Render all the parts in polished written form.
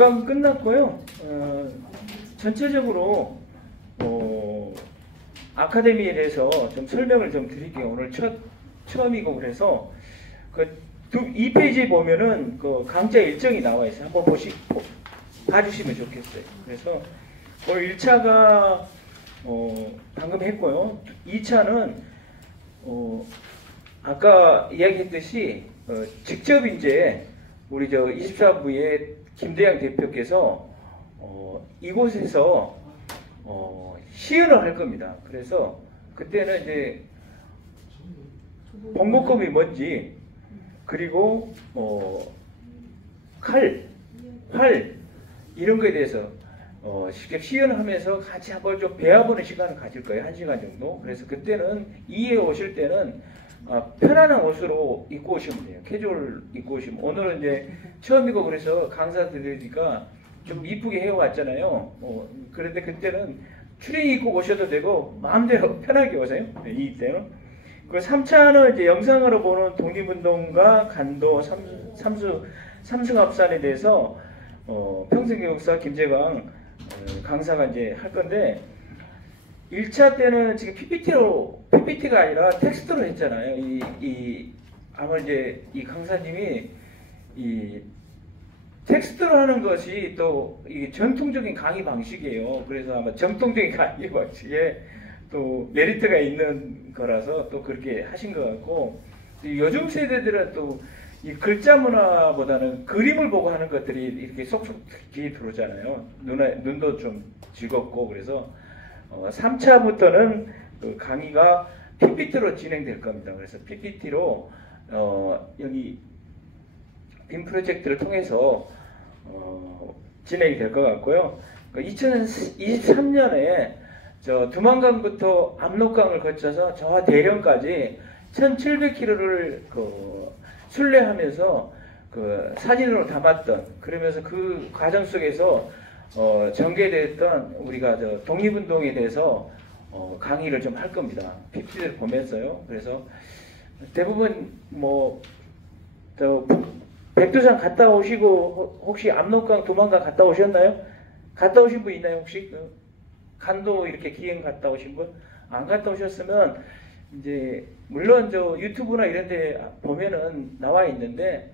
기간 끝났고요. 전체적으로 아카데미에 대해서 좀 설명을 좀 드릴게요. 오늘 처음이고 그래서 그 2페이지에 보면은 그 강좌 일정이 나와 있어요. 한번 봐주시면 좋겠어요. 그래서 오늘 1차가 방금 했고요. 2차는 아까 이야기했듯이 직접 이제 우리 저 24부의 김대양 대표께서 이곳에서 시연을 할 겁니다. 그래서 그때는 이제 봉고컵이 뭔지, 그리고 칼, 활 이런 거에 대해서 직접 시연하면서 같이 한번 좀 배워보는 시간을 가질 거예요. 1시간 정도. 그래서 그때는 이에 오실 때는 편안한 옷으로 입고 오시면 돼요. 캐주얼 입고 오시면. 오늘은 이제 처음이고 그래서 강사 들으니까 좀 이쁘게 해왔잖아요. 그런데 그때는 추리닝 입고 오셔도 되고 마음대로 편하게 오세요. 이 때는. 그 3차는 이제 영상으로 보는 독립운동가 간도 삼승합산에 대해서 평생교육사 김재광 강사가 이제 할 건데, 1차 때는 지금 PPT가 아니라 텍스트로 했잖아요. 아마 이제 이 강사님이 이 텍스트로 하는 것이 또 이게 전통적인 강의 방식이에요. 그래서 아마 정통적인 강의 방식에 또 메리트가 있는 거라서 또 그렇게 하신 것 같고, 요즘 세대들은 또 이 글자 문화보다는 그림을 보고 하는 것들이 이렇게 쏙쏙 귀에 들어오잖아요. 눈도 좀 즐겁고. 그래서 3차부터는 그 강의가 PPT로 진행될 겁니다. 그래서 PPT로 여기 빔 프로젝트를 통해서 진행이 될 것 같고요. 2023년에 저 두만강부터 압록강을 거쳐서 저 대령까지 1700km를 순례하면서 그 사진으로 담았던, 그러면서 그 과정 속에서 전개됐던 우리가 저 독립운동에 대해서 강의를 좀 할 겁니다. PPT를 보면서요. 그래서 대부분 저 백두산 갔다 오시고 혹시 압록강, 두만강 갔다 오셨나요? 갔다 오신 분 있나요 혹시? 간도 이렇게 기행 갔다 오신 분? 안 갔다 오셨으면 이제 물론 저 유튜브나 이런 데 보면은 나와 있는데,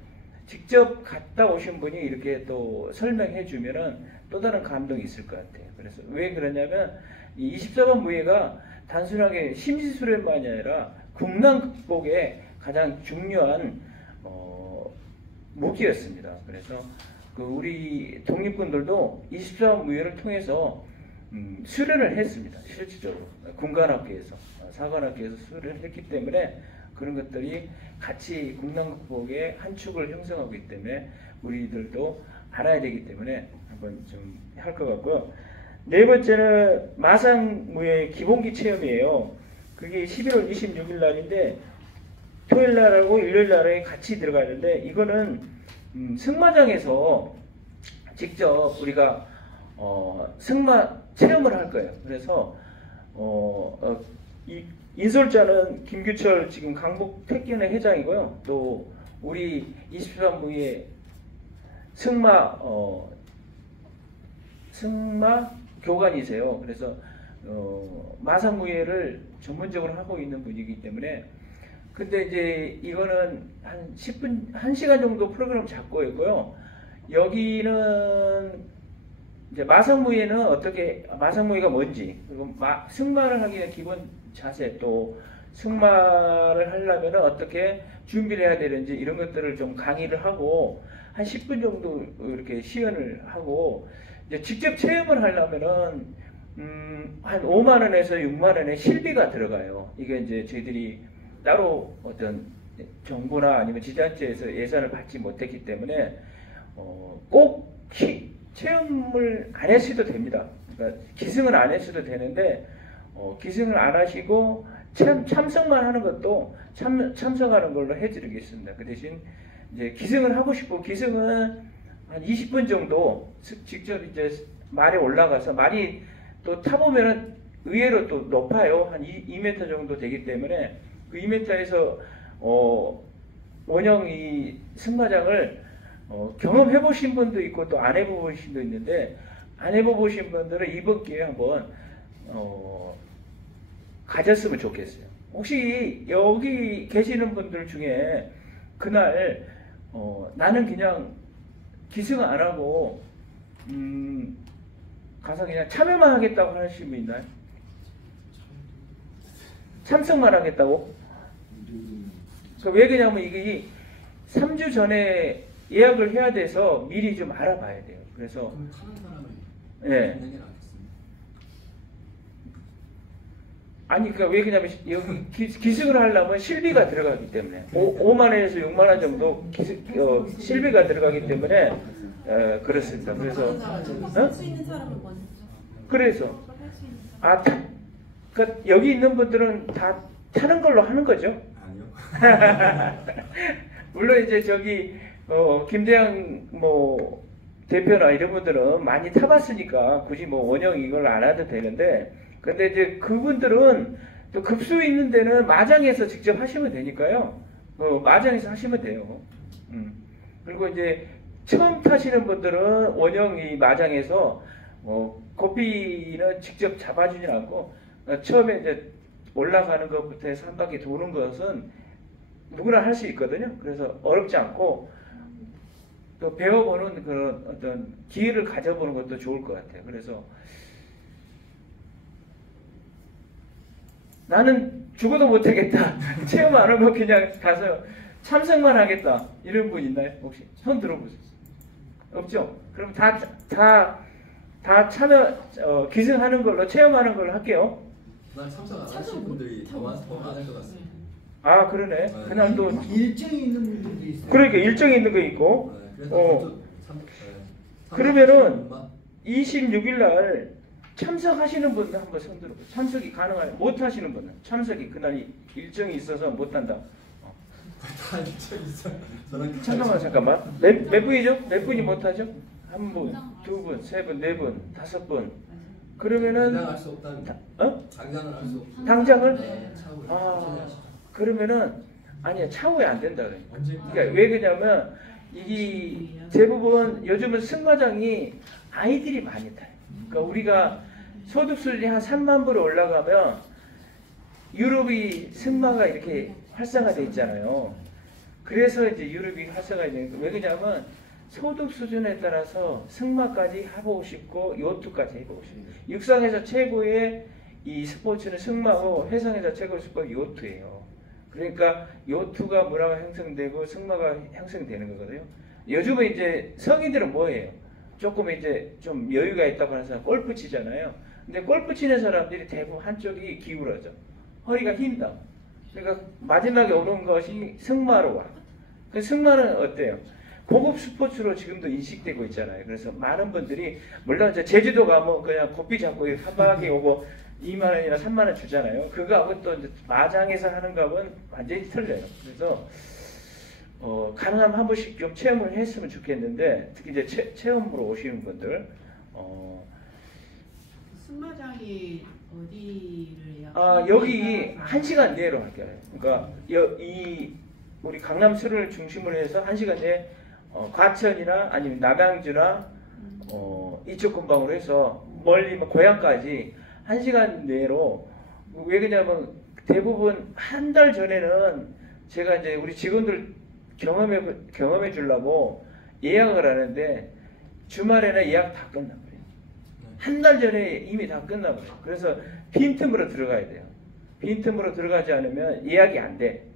직접 갔다 오신 분이 이렇게 또 설명해 주면은 또 다른 감동이 있을 것 같아요. 그래서 왜 그러냐면 이 24번 무예가 단순하게 심시수련만이 아니라 국난 극복의 가장 중요한 무기였습니다. 그래서 그 우리 독립군들도 24번 무예를 통해서 수련을 했습니다. 실질적으로 군관학교에서, 사관학교에서 수련을 했기 때문에 그런 것들이 같이 국난 극복의 한 축을 형성하고 있기 때문에 우리들도 알아야 되기 때문에 한번 좀 할 것 같고요. 네 번째는 마상무예 기본기 체험이에요. 그게 11월 26일 날인데 토요일 날하고 일요일 날에 같이 들어가는데, 이거는 승마장에서 직접 우리가 승마 체험을 할 거예요. 그래서 이 인솔자는 김규철 지금 강북 택견의 회장이고요. 또 우리 23부의 승마 교관이세요. 그래서 마상무예를 전문적으로 하고 있는 분이기 때문에, 근데 이제 이거는 한 10분, 1시간 정도 프로그램 잡고 있고요. 여기는 이제 마상무예는 마상무예가 뭔지, 그리고 승마를 하기에 기본 자세, 또 승마를 하려면 어떻게 준비를 해야 되는지 이런 것들을 좀 강의를 하고 한 10분 정도 이렇게 시연을 하고, 이제 직접 체험을 하려면은 한 5만 원에서 6만 원의 실비가 들어가요. 이게 이제 저희들이 따로 어떤 정부나 아니면 지자체에서 예산을 받지 못했기 때문에 꼭 체험을 안 했어도 됩니다. 그러니까 기승을 안 했어도 되는데 기승을 안 하시고 참석만 하는 것도 참석하는 걸로 해드리겠습니다. 그 대신 이제 기승을 하고 싶고, 기승은 한 20분 정도 직접 이제 말에 올라가서, 말이 또 타보면은 의외로 또 높아요. 한 2m 정도 되기 때문에 그 2m에서 원형 이 승마장을 경험해 보신 분도 있고 또 안 해보신 분도 있는데, 안 해보신 분들은 이번 기회에 한번 가졌으면 좋겠어요. 혹시 여기 계시는 분들 중에 그날 나는 그냥 기승 안 하고 가서 그냥 참여만 하겠다고 하시는 분 있나요? 참석만 하겠다고? 왜 그러냐면 이게 3주 전에 예약을 해야 돼서 미리 좀 알아봐야 돼요. 그래서 그럼 타는 사람을 예. 있는 게 낫겠습니다. 아니 그러니까 왜 그러냐면 여기 기승을 하려면 실비가 들어가기 때문에 5만 원에서 6만 원 정도 실비가 들어가기 때문에 그렇습니다. 그래서 할수 있는 사람을 먼저. 그래서 할수 있는 아 그러니까 여기 있는 분들은 다 타는 걸로 하는 거죠. 아니요. 물론 이제 저기 김대양 뭐 대표나 이런 분들은 많이 타봤으니까 굳이 뭐 원형 이걸 안 해도 되는데, 근데 이제 그분들은 또 급수 있는 데는 마장에서 직접 하시면 되니까요. 마장에서 하시면 돼요. 그리고 이제 처음 타시는 분들은 원형 이 마장에서 고삐는 직접 잡아주진 않고 처음에 이제 올라가는 것부터 해서 한 바퀴 도는 것은 누구나 할 수 있거든요. 그래서 어렵지 않고 또 배워보는 그런 어떤 기회를 가져보는 것도 좋을 것 같아요. 그래서 나는 죽어도 못하겠다. 체험 안 하고 그냥 가서 참석만 하겠다. 이런 분 있나요? 혹시 손 들어보세요. 없죠? 그럼 다 참여 기승하는 걸로 체험하는 걸로 할게요. 날 참석 안 하신 분들이 더 많을 것 같습니다. 아 그러네. 그날도 일정이 있는 분들도 있어요. 그러니까 일정이 있는 거 있고. 그래서 그러면은 26일 날 참석하시는 분들 한번 손 들어보세요. 참석이 가능하요? 못 하시는 분은 참석이 그날 일정이 있어서 못 한다. 다 일정 있어요. 잠깐만. 몇 분이죠? 몇 분이 못 하죠? 한 분, 두 분, 세 분, 네 분, 다섯 분. 그러면은 당장할 수 없다는. 당장은 할 수 없다. 당장을? 네, 차후에. 그러면은 아니야 차후에 안 된다 그래. 언제? 그러니까 왜 그러냐면 이 대부분 요즘은 승마장이 아이들이 많이 타요. 그러니까 우리가 소득 수준이 한 3만 불에 올라가면 유럽이 승마가 이렇게 활성화돼 있잖아요. 그래서 이제 유럽이 활성화되는 거예요. 왜 그러냐면 소득 수준에 따라서 승마까지 해보고 싶고 요트까지 해보고 싶고, 육상에서 최고의 이 스포츠는 승마고 해상에서 최고의 스포츠는 요트예요. 그러니까 요트가 문화가 형성되고 승마가 형성되는 거거든요. 요즘은 이제 성인들은 뭐예요? 조금 이제 좀 여유가 있다고 하는 사람 골프 치잖아요. 근데 골프 치는 사람들이 대부분 한쪽이 기울어져. 허리가 휜다. 그러니까 마지막에 오는 것이 승마로 와. 그 승마는 어때요? 고급 스포츠로 지금도 인식되고 있잖아요. 그래서 많은 분들이 물론 이제 제주도 가면 그냥 고삐 잡고 한 바퀴 오고 2만 원이나 3만 원 주잖아요. 그거하고 또 이제 마장에서 하는 거하고는 완전히 틀려요. 그래서 가능하면 한 번씩 좀 체험을 했으면 좋겠는데, 특히 이제 체험으로 오시는 분들 승마장이 어디를 예약? 여기 1시간 내로 할게요. 그러니까 우리 강남수를 중심으로 해서 1시간 내에 과천이나 아니면 남양주나 이쪽 근방으로 해서 멀리 뭐 고향까지 1시간 내로. 왜 그러냐면 대부분 한 달 전에는 제가 이제 우리 직원들 경험해 주려고 예약을 하는데 주말에는 예약 다 끝나버려요. 한 달 전에 이미 다 끝나버려요. 그래서 빈틈으로 들어가야 돼요. 빈틈으로 들어가지 않으면 예약이 안 돼.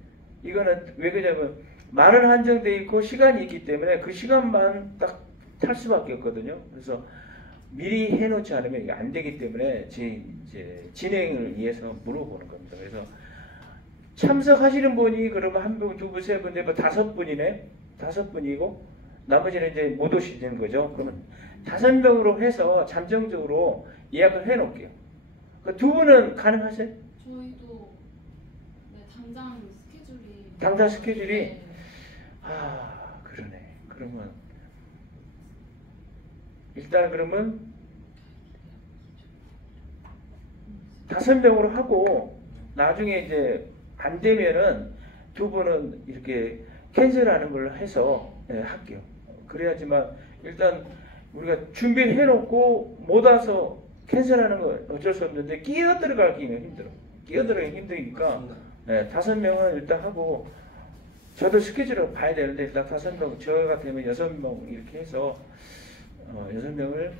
이거는 왜 그러냐면 말은 한정돼 있고 시간이 있기 때문에 그 시간만 딱 탈 수밖에 없거든요. 그래서 미리 해놓지 않으면 이게 안 되기 때문에 이제 진행을 위해서 물어보는 겁니다. 그래서 참석하시는 분이 그러면 한 분, 두 분, 세 분, 네 분, 5분이네. 5분이고 나머지는 이제 못 오시는 거죠. 그러면 5명으로 해서 잠정적으로 예약을 해놓을게요. 그 두 분은 가능하세요? 저희도 네, 당장 스케줄이 네. 그러네. 그러면 일단 그러면 5명으로 하고 나중에 이제 안 되면은 두 분은 이렇게 캔슬하는 걸로 해서 할게요. 그래야지만 일단 우리가 준비를 해놓고 못 와서 캔슬하는 건 어쩔 수 없는데 끼어들어가기는 힘들어. 끼어들어가기 힘드니까 네, 5명은 일단 하고 저도 스케줄을 봐야 되는데 일단 5명, 저 같으면 6명 이렇게 해서 6명을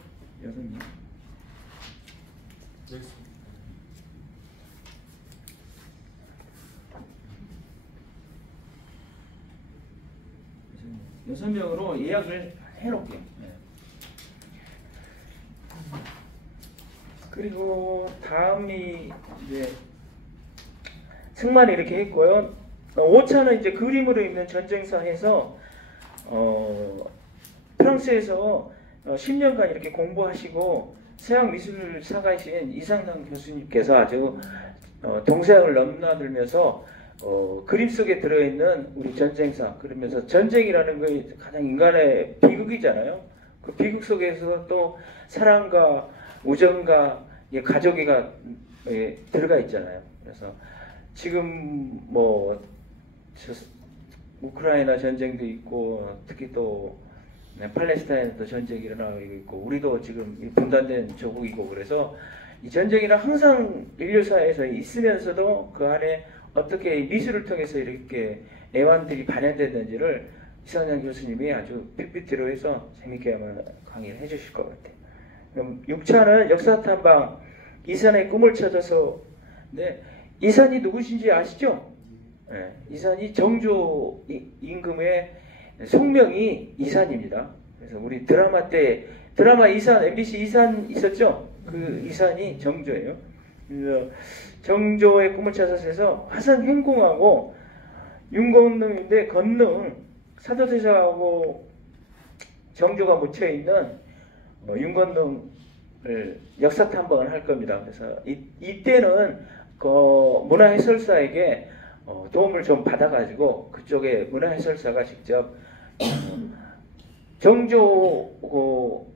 6명. 여섯 명으로 예약을 해놓게. 네. 그리고 다음이 이제 승만 이렇게 했고요. 5차는 이제 그림으로 있는 전쟁사에서 프랑스에서 10년간 이렇게 공부하시고 서양 미술사가이신 이상상 교수님께서 아주 동서양을 넘나들면서 그림 속에 들어있는 우리 전쟁사, 그러면서 전쟁이라는 것이 가장 인간의 비극이잖아요. 그 비극 속에서 또 사랑과 우정과 가족이가 들어가 있잖아요. 그래서 지금 뭐 우크라이나 전쟁도 있고 특히 또 팔레스타인에도 전쟁이 일어나고 있고 우리도 지금 분단된 조국이고 그래서 이 전쟁이란 항상 인류사에서 있으면서도 그 안에 어떻게 미술을 통해서 이렇게 애환들이 반영되는지를 이상장 교수님이 아주 삐삐티로 해서 재밌게 아마 강의를 해주실 것 같아요. 그럼 6차는 역사탐방 이산의 꿈을 찾아서 네, 이산이 누구신지 아시죠? 네, 이산이 정조 임금의 속명이 이산입니다. 그래서 우리 드라마 이산, MBC 이산 있었죠? 그 이산이 정조예요. 그래서 정조의 꿈을 찾아서 해서 화산 행궁하고 윤건능인데 건능 사도세자하고 정조가 묻혀 있는 윤건능을 역사 탐방을 할 겁니다. 그래서 이때는 그 문화해설사에게 도움을 좀 받아가지고 그쪽에 문화해설사가 직접 정조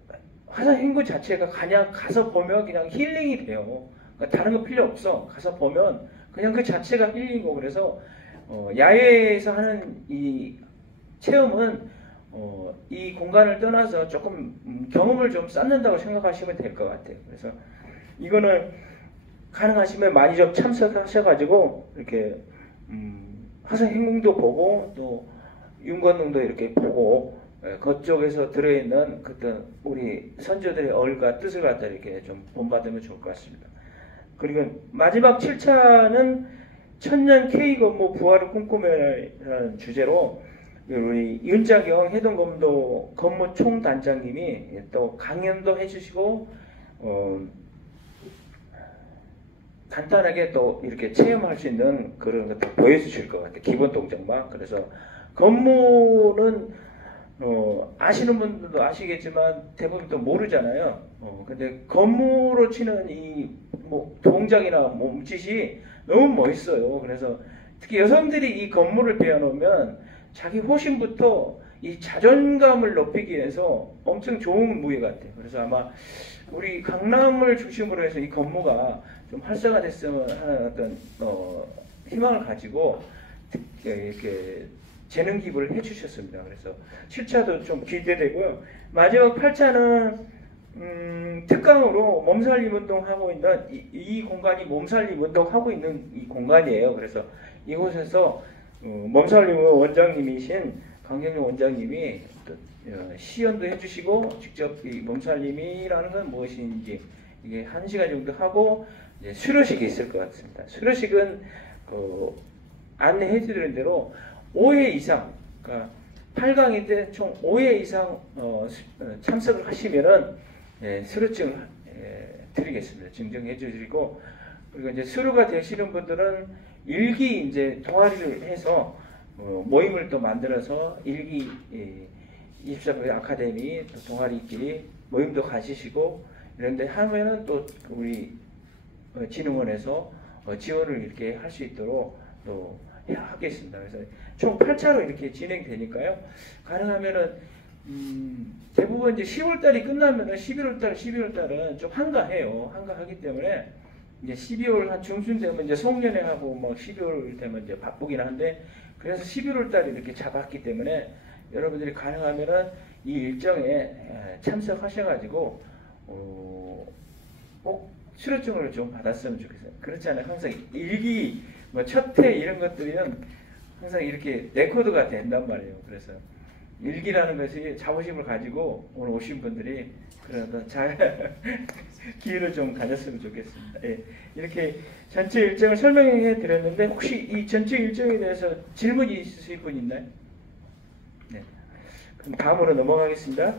화산 행궁 자체가 그냥 가서 보면 그냥 힐링이 돼요. 그러니까 다른 거 필요 없어. 가서 보면 그냥 그 자체가 힐링이고 그래서 야외에서 하는 이 체험은 이 공간을 떠나서 조금 경험을 좀 쌓는다고 생각하시면 될 것 같아요. 그래서 이거는 가능하시면 많이 좀 참석하셔가지고 이렇게 화산 행궁도 보고 또 윤건능도 이렇게 보고 그쪽에서 들어있는 그떤 우리 선조들의 얼과 뜻을 갖다 이렇게 좀 본받으면 좋을 것 같습니다. 그리고 마지막 7차는 천년 K건모 부활을 꿈꾸며라는 주제로 우리 윤자경 해동검도 건모총단장님이 또 강연도 해주시고 간단하게 또 이렇게 체험할 수 있는 그런 것들 보여주실 것 같아요. 기본 동작만. 그래서 건모는 아시는 분들도 아시겠지만 대부분 또 모르잖아요. 근데 건모로 치는 이 동작이나 몸짓이 너무 멋있어요. 그래서 특히 여성들이 이 건모를 배워놓으면 자기 호신부터 이 자존감을 높이기 위해서 엄청 좋은 무예 같아요. 그래서 아마 우리 강남을 중심으로 해서 이 건모가 좀 활성화됐으면 하는 어떤 희망을 가지고 이렇게 재능 기부를 해주셨습니다. 그래서 7차도 좀 기대되고요. 마지막 8차는 특강으로 몸살림 운동하고 있는 이 공간이 몸살림 운동하고 있는 이 공간이에요. 그래서 이곳에서 몸살림 원장님이신 강경룡 원장님이 시연도 해주시고 직접 이 몸살림이라는 건 무엇인지 이게 1시간 정도 하고 이제 수료식이 있을 것 같습니다. 수료식은 안내해 드리는 대로 5회 이상, 그러니까 8강인데 총 5회 이상 참석을 하시면은 수료증을 드리겠습니다. 증정해 주시고 그리고 이제 수료가 되시는 분들은 일기 이제 동아리를 해서 모임을 또 만들어서 일기 24회 아카데미 또 동아리끼리 모임도 가지시고 이런데 하면은 또 우리 진흥원에서 지원을 이렇게 할 수 있도록 또 하겠습니다. 그래서 총 8차로 이렇게 진행되니까요. 가능하면은 대부분 이제 10월달이 끝나면은 11월달은 좀 한가해요. 한가하기 때문에 이제 12월 한 중순 되면 이제 송년회하고 뭐 12월 되면 이제 바쁘긴 한데 그래서 11월달에 이렇게 잡았기 때문에 여러분들이 가능하면은 이 일정에 참석하셔가지고 꼭 수료증을 좀 받았으면 좋겠어요. 그렇잖아요. 항상 일기, 뭐 첫회 이런 것들은 항상 이렇게 레코드가 된단 말이에요. 그래서 일기라는 것이 자부심을 가지고 오늘 오신 분들이 그런 기회를 좀 가졌으면 좋겠습니다. 예. 이렇게 전체 일정을 설명해 드렸는데 혹시 이 전체 일정에 대해서 질문이 있으실 분 있나요? 네. 그럼 다음으로 넘어가겠습니다.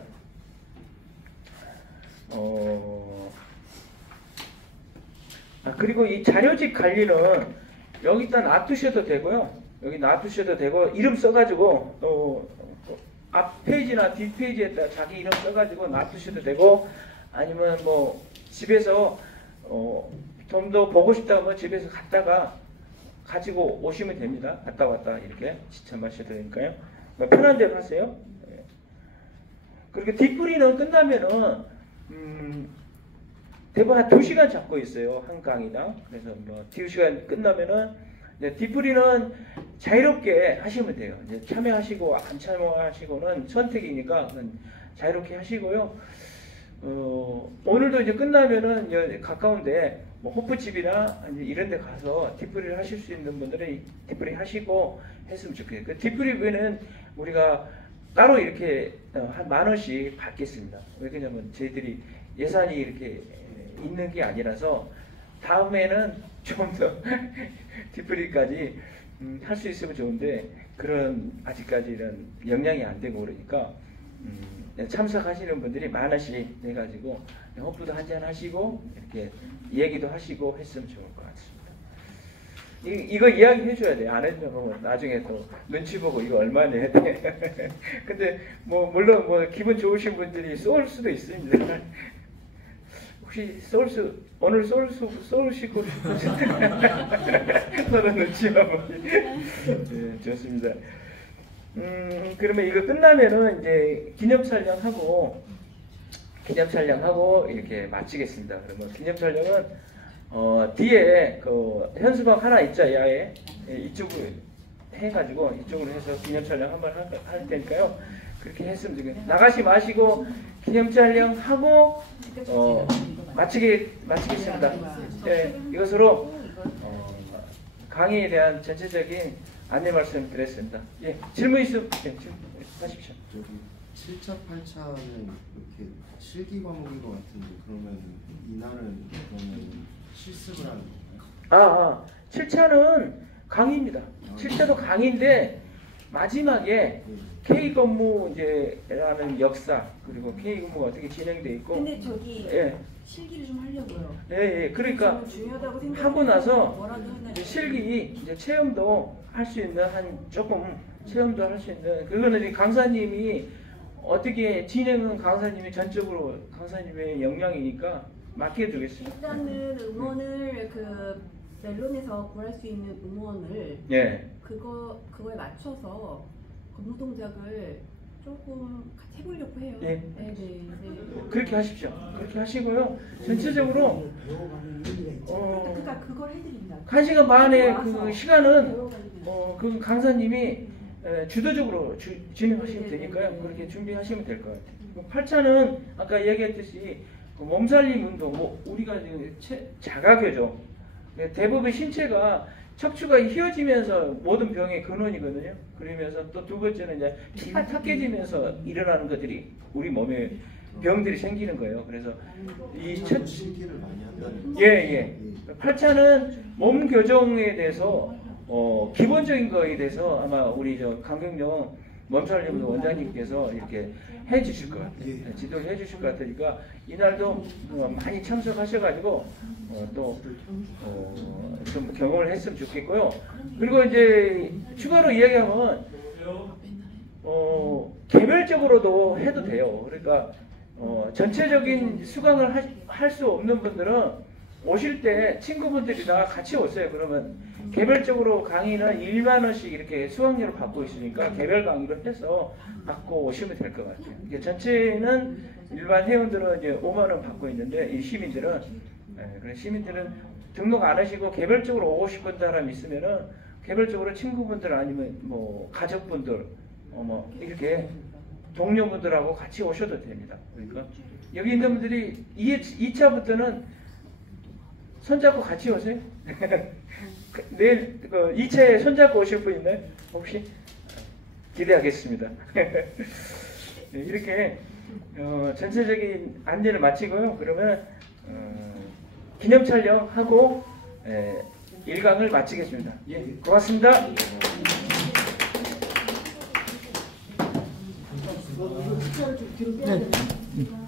그리고 이 자료집 관리는 여기다 놔두셔도 되고요. 여기 놔두셔도 되고 이름 써가지고 앞 페이지나 뒷 페이지에다 자기 이름 써가지고 놔두셔도 되고 아니면 뭐 집에서 좀 더 보고 싶다면 집에서 갔다가 가지고 오시면 됩니다. 갔다 왔다 이렇게 지참하셔도 되니까요. 편한 대로 하세요. 그리고 뒷풀이는 끝나면은 대부분 한 2시간 잡고 있어요. 한 강의당. 그래서 뭐 2시간 끝나면은 이제 뒷풀이는 자유롭게 하시면 돼요. 이제 참여하시고 안 참여하시고는 선택이니까 자유롭게 하시고요. 오늘도 이제 끝나면은 이제 가까운데 뭐 호프집이나 이런 데 가서 뒷풀이를 하실 수 있는 분들은 뒷풀이 하시고 했으면 좋겠어요. 그 뒷풀이는 우리가 따로 이렇게 한 10,000원씩 받겠습니다. 왜냐면 저희들이 예산이 이렇게 있는 게 아니라서 다음에는 좀 더 뒷풀이까지 할 수 있으면 좋은데 그런 아직까지 이런 역량이 안 되고 그러니까 참석하시는 분들이 10,000원씩 내가지고 호프도 한잔 하시고 이렇게 얘기도 하시고 했으면 좋을 것 같습니다. 이거 이야기 해줘야 돼요. 안 해주면 나중에 또 눈치 보고 이거 얼마 내야 돼. 근데 뭐 물론 뭐 기분 좋으신 분들이 쏠 수도 있습니다. 혹시 오늘 쏠시고 서로 눈치 봐보니. 네, 좋습니다. 그러면 이거 끝나면은 이제 기념 촬영하고 이렇게 마치겠습니다. 그러면 기념 촬영은 뒤에 그 현수막 하나 있죠, 야에 이쪽으로 해가지고 이쪽으로 해서 기념 촬영 한번 할 테니까요. 그렇게 했으면 좋겠어요. 나가시 마시고 기념 촬영하고 마치겠습니다. 네, 이것으로 강의에 대한 전체적인 안내 말씀 드렸습니다. 예, 질문 있으면 하십시오. 저기 7차, 8차는 이렇게 실기 과목인 것 같은데 그러면 이날은 그러면 실습을 하는 건가요? 7차는 강의입니다. 7차도 강의인데 마지막에 K 근무 이제라는 역사 그리고 K 근무가 어떻게 진행돼 있고. 근데 저기 예. 실기를 좀 하려고요. 예. 그러니까 중요하다고 생각하고 하고 나서 뭐라도 하나 이제 실기 이제 체험도 할 수 있는 조금 체험도 할 수 있는 그거는 이제 강사님이 어떻게 진행은 강사님이 전적으로 강사님의 역량이니까 맡겨두겠습니다. 일단은 음원을 그 멜론에서 구할 수 있는 음원을 예. 그거에 맞춰서 근무 동작을 조금 같이 해보려고 해요. 예. 네. 그렇게 하십시오. 그렇게 하시고요. 전체적으로 그러니까 그걸 해드립니다. 1시간 반의 그 와서 시간은 배워가지고. 그 강사님이 주도적으로 진행하시면 되니까요. 그렇게 준비하시면 될 것 같아요. 8차는 아까 얘기했듯이 그 몸살림 운동, 뭐 우리가 자가교정. 대부분 신체가 척추가 휘어지면서 모든 병의 근원이거든요. 그러면서 또 두 번째는 이제 피가 탁해지면서 일어나는 것들이 우리 몸에 병들이 생기는 거예요. 그래서 이 첫 실기를 많이 한다는 예. 8차는 몸 교정에 대해서 기본적인 거에 대해서 아마 우리 강경영 몸살림 원장님께서 이렇게 해주실 것 같아요. 지도를 해주실 것 같으니까 이날도 많이 참석하셔가지고 또 좀 경험을 했으면 좋겠고요. 그리고 이제 추가로 이야기하면 개별적으로도 해도 돼요. 그러니까 전체적인 수강을 할 수 없는 분들은 오실 때 친구분들이랑 같이 오세요. 그러면 개별적으로 강의는 10,000원씩 이렇게 수강료를 받고 있으니까 개별 강의로 해서 받고 오시면 될 것 같아요. 이게 전체는 일반 회원들은 이제 50,000원 받고 있는데 이 시민들은 등록 안 하시고 개별적으로 오고 싶은 사람 있으면은 개별적으로 친구분들 아니면 뭐 가족분들 뭐 이렇게 동료분들하고 같이 오셔도 됩니다. 그러니까 여기 있는 분들이 2차부터는 손잡고 같이 오세요. 내일 2차에 손잡고 오실 분 있나요? 혹시? 기대하겠습니다. 이렇게 전체적인 안내를 마치고요. 그러면 기념 촬영하고 1강을 마치겠습니다. 예, 고맙습니다. 숫자를 좀 뒤로 빼야 되나?